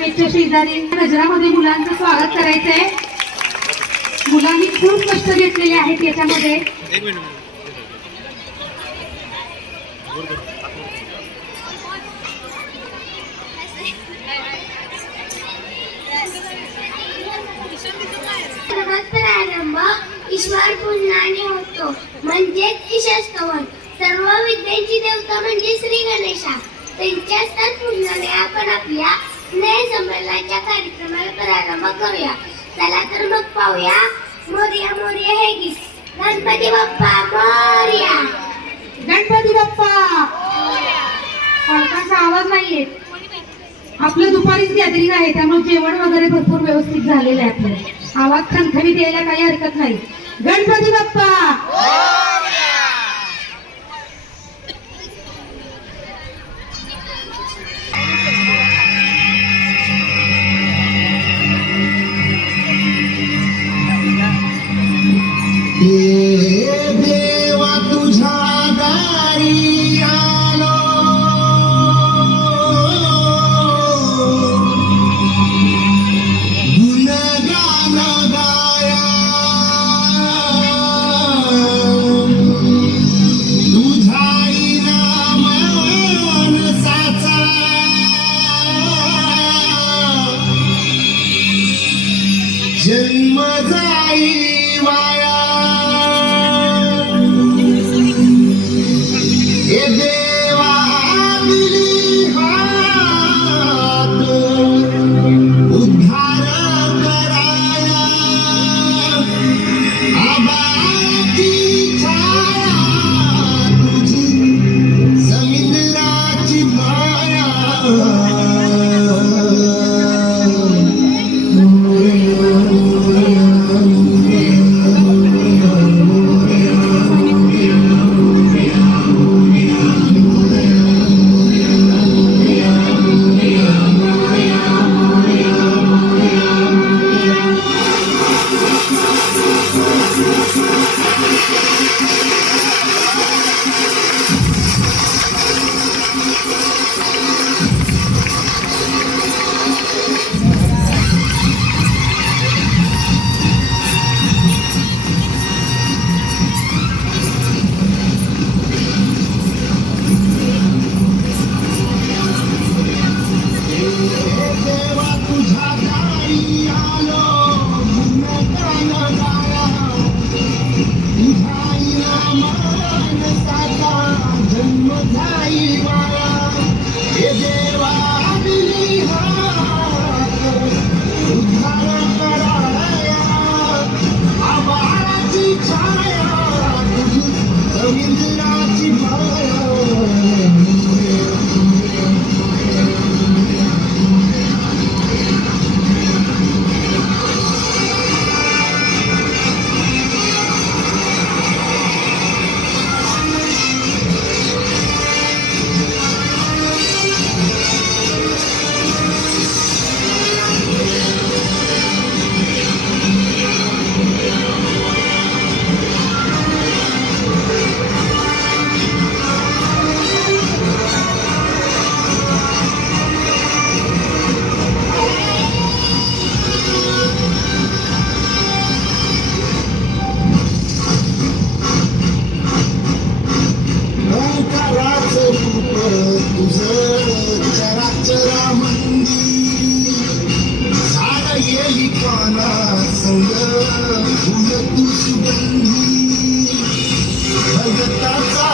स्टेजच्या शेजारी गजरामध्ये मुलांचं स्वागत करायचंय. मुलांनी खूप कष्ट घेतलेले आहेत याच्यामध्ये. प्रारंभ ईश्वर पुन्हाने होतो. म्हणजेच ईशस्तवन. सर्व विद्येची देवता म्हणजे श्री गणेशा. त्यांच्या स्थान आपण आपल्या स्नेह संमेलनाच्या कार्यक्रमाला प्रारंभ करूया. चला तर मग पाहूया. मोर्या मोर्या हे गीत. गणपती बाप्पा मोर्या. गणपती बाप्पा. पालकांचा आवाज नाहीये. आपलं दुपारीच गॅदरिंग आहे त्यामुळे जेवण वगैरे भरपूर व्यवस्थित झालेलं आहे आपलं. आवाज खणखणीत यायला काही हरकत नाही. गणपती बाप्पा! जन्म जाई वाया Thank you. I get that.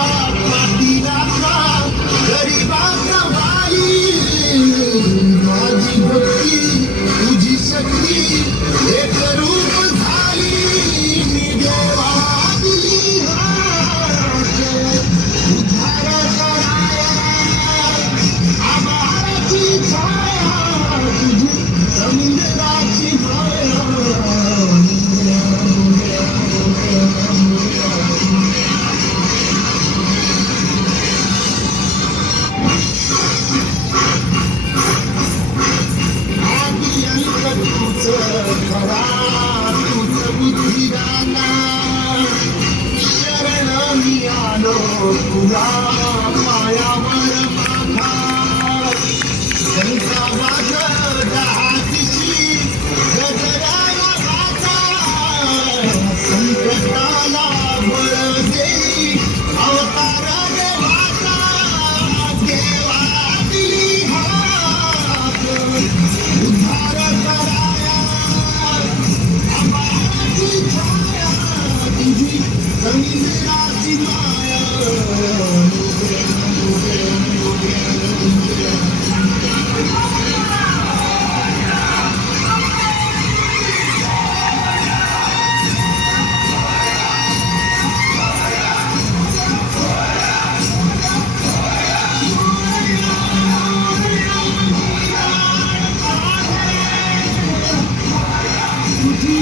you.